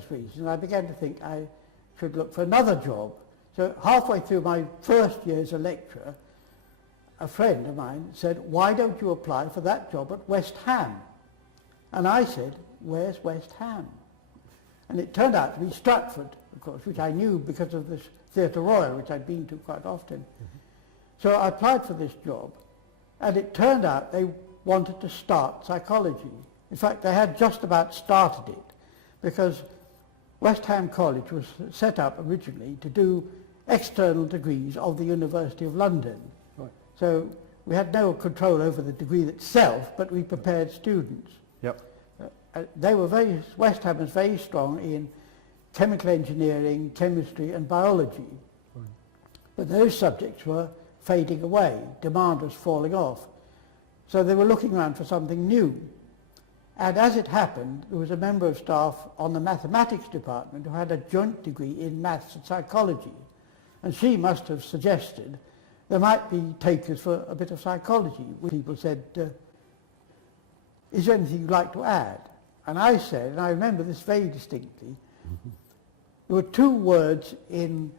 various reasons, I began to think I should look for another job. So halfway through my first year as a lecturer, a friend of mine said, why don't you apply for that job at West Ham? And I said, where's West Ham? And it turned out to be Stratford, of course, which I knew because of this Theatre Royal, which I'd been to quite often. Mm-hmm. So I applied for this job, and it turned out they wanted to start psychology. In fact, they had just about started it, because West Ham College was set up originally to do external degrees of the University of London. Right. So we had no control over the degree itself, but we prepared students. Yep. West Ham was very strong in chemical engineering, chemistry and biology. Right. But those subjects were fading away, demand was falling off. So they were looking around for something new. And as it happened, there was a member of staff on the mathematics department who had a joint degree in maths and psychology. And she must have suggested there might be takers for a bit of psychology. People said, is there anything you'd like to add? And I said, and I remember this very distinctly, there were two words in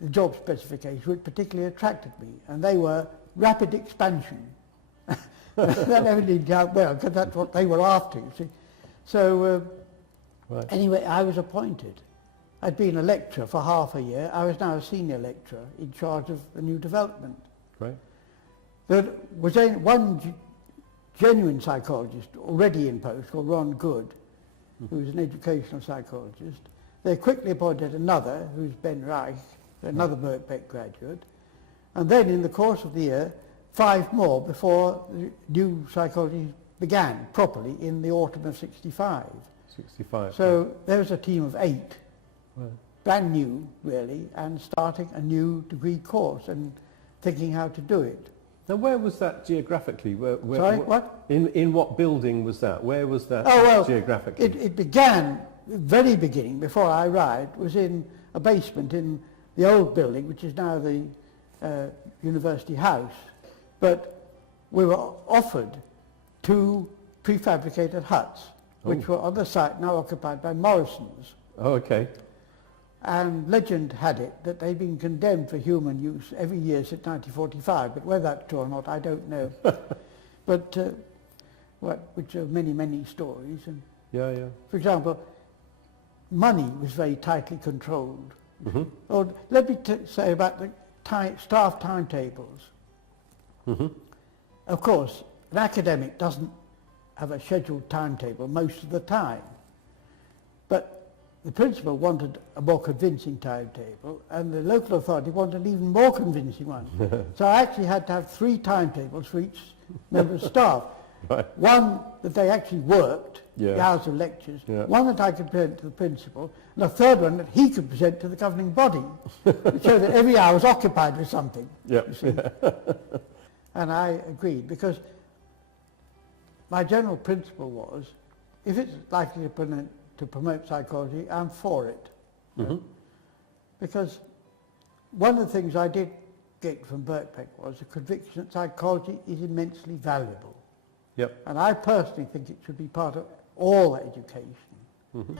the job specification which particularly attracted me, and they were rapid expansion. That never did out well, because that's what they were after, you see. So right. Anyway, I was appointed. I'd been a lecturer for half a year. I was now a senior lecturer in charge of the new development. Right. There was one genuine psychologist already in post called Ron Good, who was an educational psychologist. They quickly appointed another, who's Ben Reich, another Birkbeck graduate. And then in the course of the year, 5 more before the new psychology began properly in the autumn of 65. 65. So there was a team of 8, right. Brand new really, and starting a new degree course and thinking how to do it. Now where was that geographically? Sorry, what? In what building was that? Where was that geographically? It began, the very beginning, before I arrived, was in a basement in the old building, which is now the University House. But we were offered 2 prefabricated huts, which were on the site now occupied by Morrison's. Oh, okay. And legend had it that they'd been condemned for human use every year since 1945, but whether that's true or not, I don't know. But, which are many, many stories. And yeah. for example, money was very tightly controlled. Mm-hmm. Or let me say about the staff timetables. Mm-hmm. Of course, an academic doesn't have a scheduled timetable most of the time. But the principal wanted a more convincing timetable, and the local authority wanted an even more convincing one. So I actually had to have 3 timetables for each member of staff. Right. One that they actually worked, yeah. the hours of lectures, yeah. One that I could present to the principal, and a third one that he could present to the governing body, so that every hour was occupied with something. Yep. You see. And I agreed, because my general principle was, if it's likely to promote psychology, I'm for it. Mm-hmm. Because one of the things I did get from Birkbeck was the conviction that psychology is immensely valuable. Yep. And I personally think it should be part of all education. Mm-hmm.